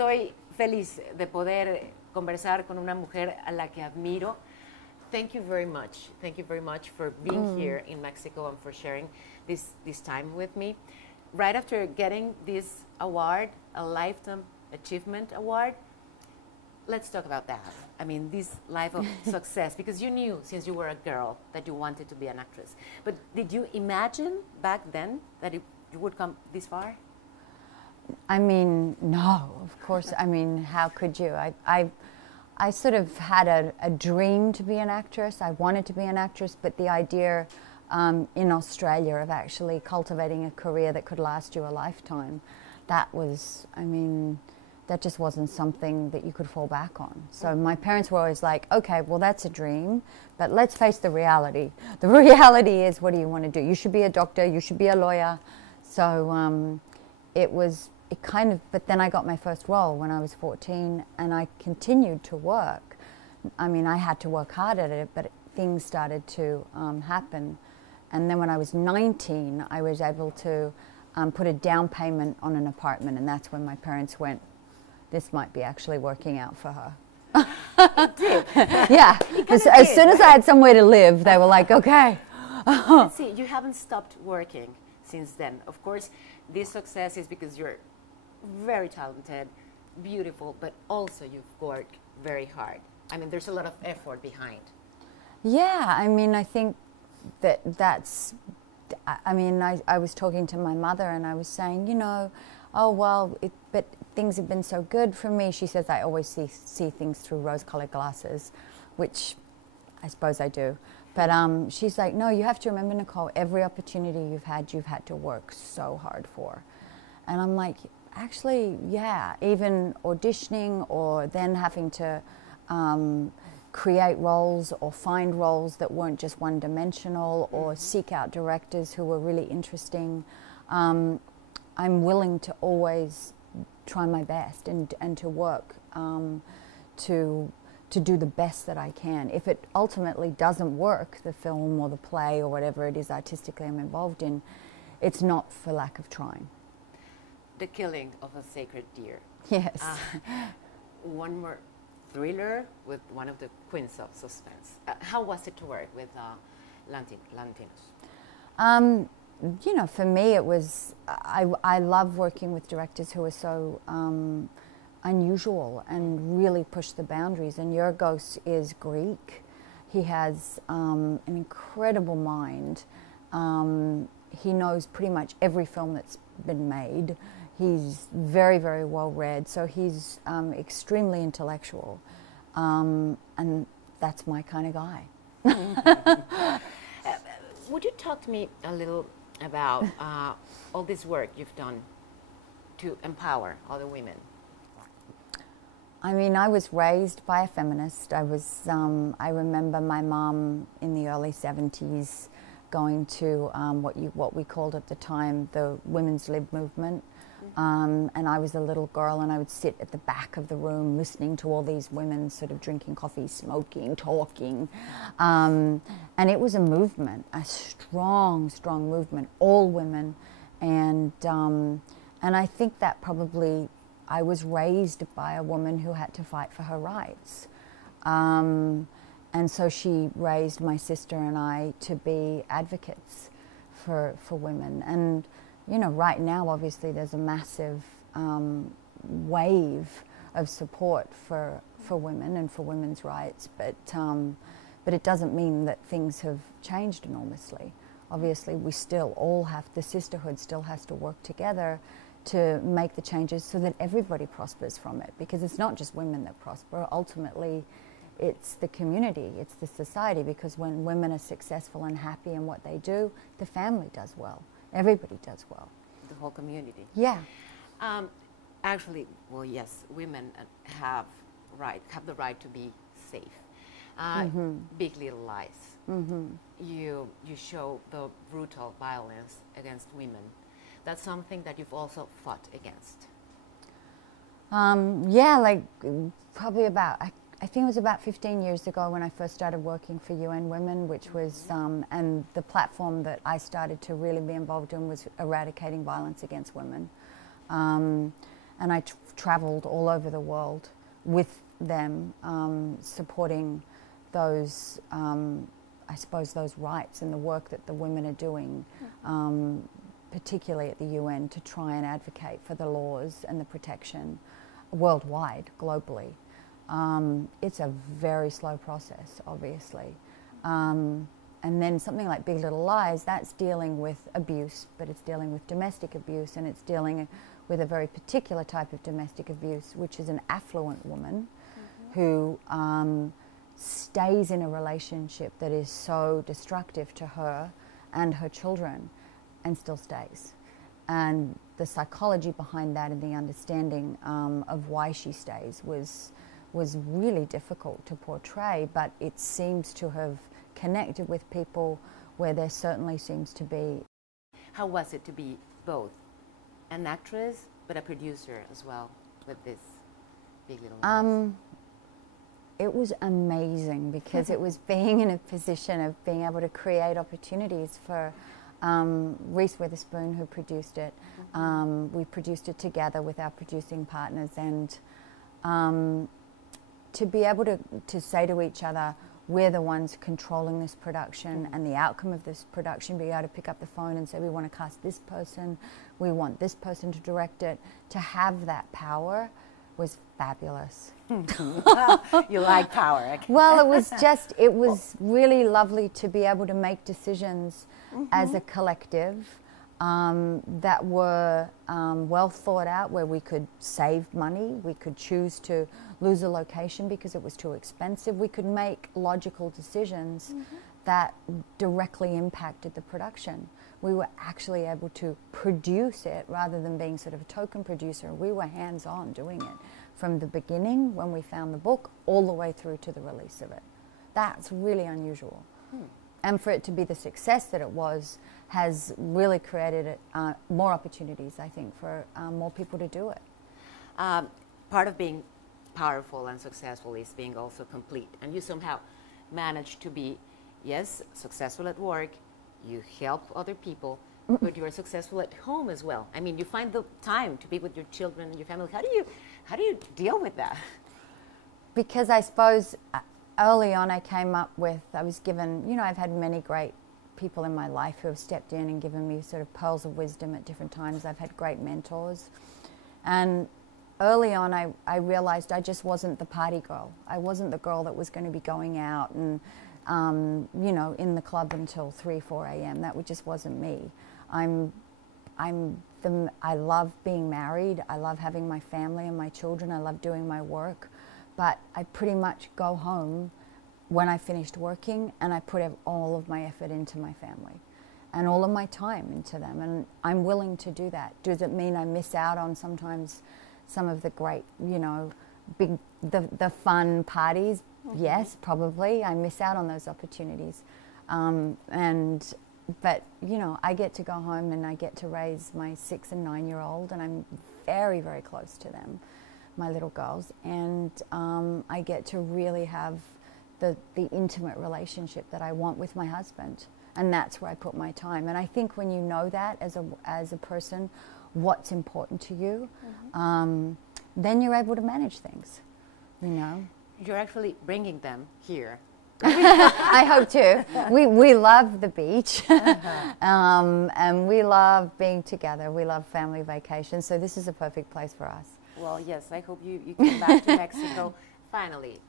estoy feliz de poder conversar con una mujer a la que admiro. Thank you very much. Thank you very much for being here in Mexico and for sharing this time with me. Right after getting this award, a Lifetime Achievement Award, let's talk about that. I mean, this life of success, because you knew since you were a girl that you wanted to be an actress. But did you imagine back then that you would come this far? I mean, no, of course. I mean, how could you? I sort of had a dream to be an actress. I wanted to be an actress, but the idea in Australia of actually cultivating a career that could last you a lifetime, that was, I mean, that just wasn't something that you could fall back on. So my parents were always like, okay, well, that's a dream, but let's face the reality. The reality is, what do you want to do? You should be a doctor, you should be a lawyer. So it kind of, but then I got my first role when I was 14, and I continued to work. I mean, I had to work hard at it, but things started to happen. And then when I was 19, I was able to put a down payment on an apartment, and that's when my parents went, this might be actually working out for her. It did. Yeah, as soon as I had somewhere to live, they were like, okay. Let's see, you haven't stopped working since then. Of course, this success is because you're very talented, beautiful, but also you've worked very hard. I mean, there's a lot of effort behind. Yeah, I mean, I think that's, I mean, I was talking to my mother and I was saying, you know, oh, well, but things have been so good for me. She says I always see things through rose-colored glasses, which I suppose I do. But she's like, no, you have to remember, Nicole, every opportunity you've had to work so hard for. And I'm like, actually, yeah, even auditioning or then having to create roles or find roles that weren't just one-dimensional or seek out directors who were really interesting. I'm willing to always try my best and to work to do the best that I can. If it ultimately doesn't work, the film or the play or whatever it is artistically I'm involved in, it's not for lack of trying. The killing of a sacred deer. Yes. One more thriller with one of the queens of suspense. How was it to work with Latinos? You know, for me it was, I love working with directors who are so unusual and really push the boundaries. And Yorgos is Greek. He has an incredible mind. He knows pretty much every film that's been made. He's very, very well read, so he's extremely intellectual. And that's my kind of guy. Would you talk to me a little about all this work you've done to empower other women? I mean, I was raised by a feminist. I remember my mom in the early 70s going to what we called at the time the Women's Lib movement. And I was a little girl and I would sit at the back of the room listening to all these women sort of drinking coffee, smoking, talking. And it was a movement, a strong, strong movement, all women. And I think that probably I was raised by a woman who had to fight for her rights. And so she raised my sister and I to be advocates for women. And you know, right now, obviously, there's a massive wave of support for women and for women's rights, but it doesn't mean that things have changed enormously. Obviously, we still all have, the sisterhood still has to work together to make the changes so that everybody prospers from it, because it's not just women that prosper. Ultimately, it's the community, it's the society, because when women are successful and happy in what they do, the family does well. Everybody does well. The whole community. Yeah. Actually, well, yes, women have the right to be safe. Big Little Lies. You show the brutal violence against women. That's something that you've also fought against. Yeah, like probably about, I think it was about 15 years ago when I first started working for UN Women, which was, and the platform that I started to really be involved in was eradicating violence against women. and I traveled all over the world with them, supporting those, I suppose, those rights and the work that the women are doing, particularly at the UN, to try and advocate for the laws and the protection worldwide, globally. It's a very slow process, obviously. And then something like Big Little Lies, that's dealing with abuse, but it's dealing with domestic abuse, and it's dealing with a very particular type of domestic abuse, which is an affluent woman who stays in a relationship that is so destructive to her and her children, and still stays. And the psychology behind that and the understanding of why she stays was really difficult to portray, but it seems to have connected with people where there certainly seems to be. How was it to be both an actress but a producer as well with this Big Little Lies? It was amazing because it was being in a position of being able to create opportunities for Reese Witherspoon, who produced it. We produced it together with our producing partners, and to be able to say to each other, we're the ones controlling this production and the outcome of this production, be able to pick up the phone and say, we want to cast this person, we want this person to direct it. To have that power was fabulous. You like power. Well, it was really lovely to be able to make decisions as a collective that were well thought out, where we could save money, we could choose to lose a location because it was too expensive. We could make logical decisions that directly impacted the production. We were actually able to produce it rather than being sort of a token producer. We were hands-on doing it from the beginning, when we found the book, all the way through to the release of it. That's really unusual. And for it to be the success that it was has really created more opportunities, I think, for more people to do it. Part of being powerful and successful is being also complete. And you somehow managed to be, yes, successful at work, you help other people, but you are successful at home as well. I mean, you find the time to be with your children and your family. How do you deal with that? Because I suppose early on I was given, I've had many great people in my life who have stepped in and given me sort of pearls of wisdom at different times. I've had great mentors. And early on I realized I just wasn't the party girl. I wasn't the girl that was going to be going out and, in the club until 3, 4 a.m. That just wasn't me. I love being married. I love having my family and my children. I love doing my work. But I pretty much go home when I finished working, and I put all of my effort into my family and all of my time into them. And I'm willing to do that. Does it mean I miss out on sometimes some of the great, the fun parties? Yes, probably. I miss out on those opportunities. But I get to go home and I get to raise my 6 and 9-year-old, and I'm very, very close to them, my little girls. And I get to really have the intimate relationship that I want with my husband. And that's where I put my time. And I think when you know that as a person, what's important to you, then you're able to manage things, You're actually bringing them here. I hope to. We love the beach, and we love being together. We love family vacations, so this is a perfect place for us. Well, yes, I hope you come back to Mexico finally.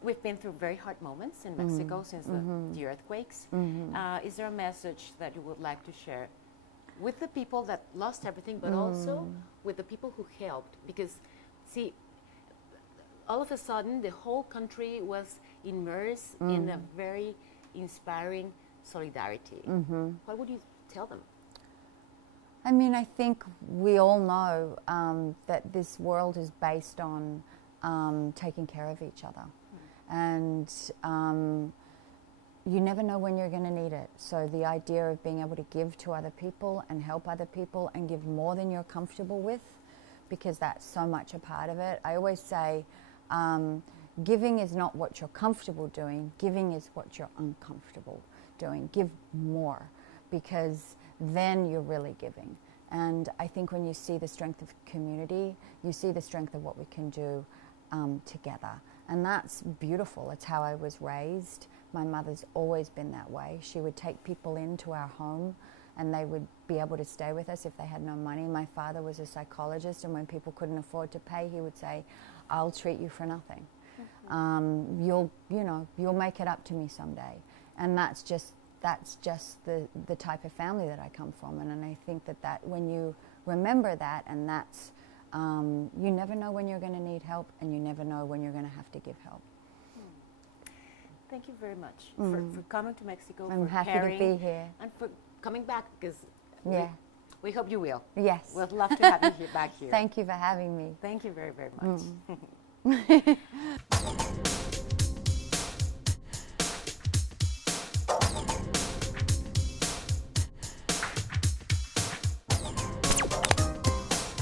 We've been through very hard moments in Mexico since the earthquakes. Is there a message that you would like to share with the people that lost everything, but also with the people who helped? Because, see, all of a sudden, the whole country was immersed in a very inspiring solidarity. What would you tell them? I mean, I think we all know that this world is based on taking care of each other. And you never know when you're going to need it. So the idea of being able to give to other people and help other people and give more than you're comfortable with, because that's so much a part of it. I always say, giving is not what you're comfortable doing, giving is what you're uncomfortable doing. Give more, because then you're really giving. And I think when you see the strength of community, you see the strength of what we can do together. And that's beautiful. It's how I was raised. My mother's always been that way. She would take people into our home and they would be able to stay with us if they had no money. My father was a psychologist, and when people couldn't afford to pay, he would say, I'll treat you for nothing. You'll make it up to me someday. And that's just the type of family that I come from. And I think that when you remember that, and that's, you never know when you're going to need help, and you never know when you're going to have to give help. Thank you very much for coming to Mexico. I'm for happy caring, to be here. and for coming back, because we hope you will. Yes. We'd love to have you back here. Thank you for having me. Thank you very, very much.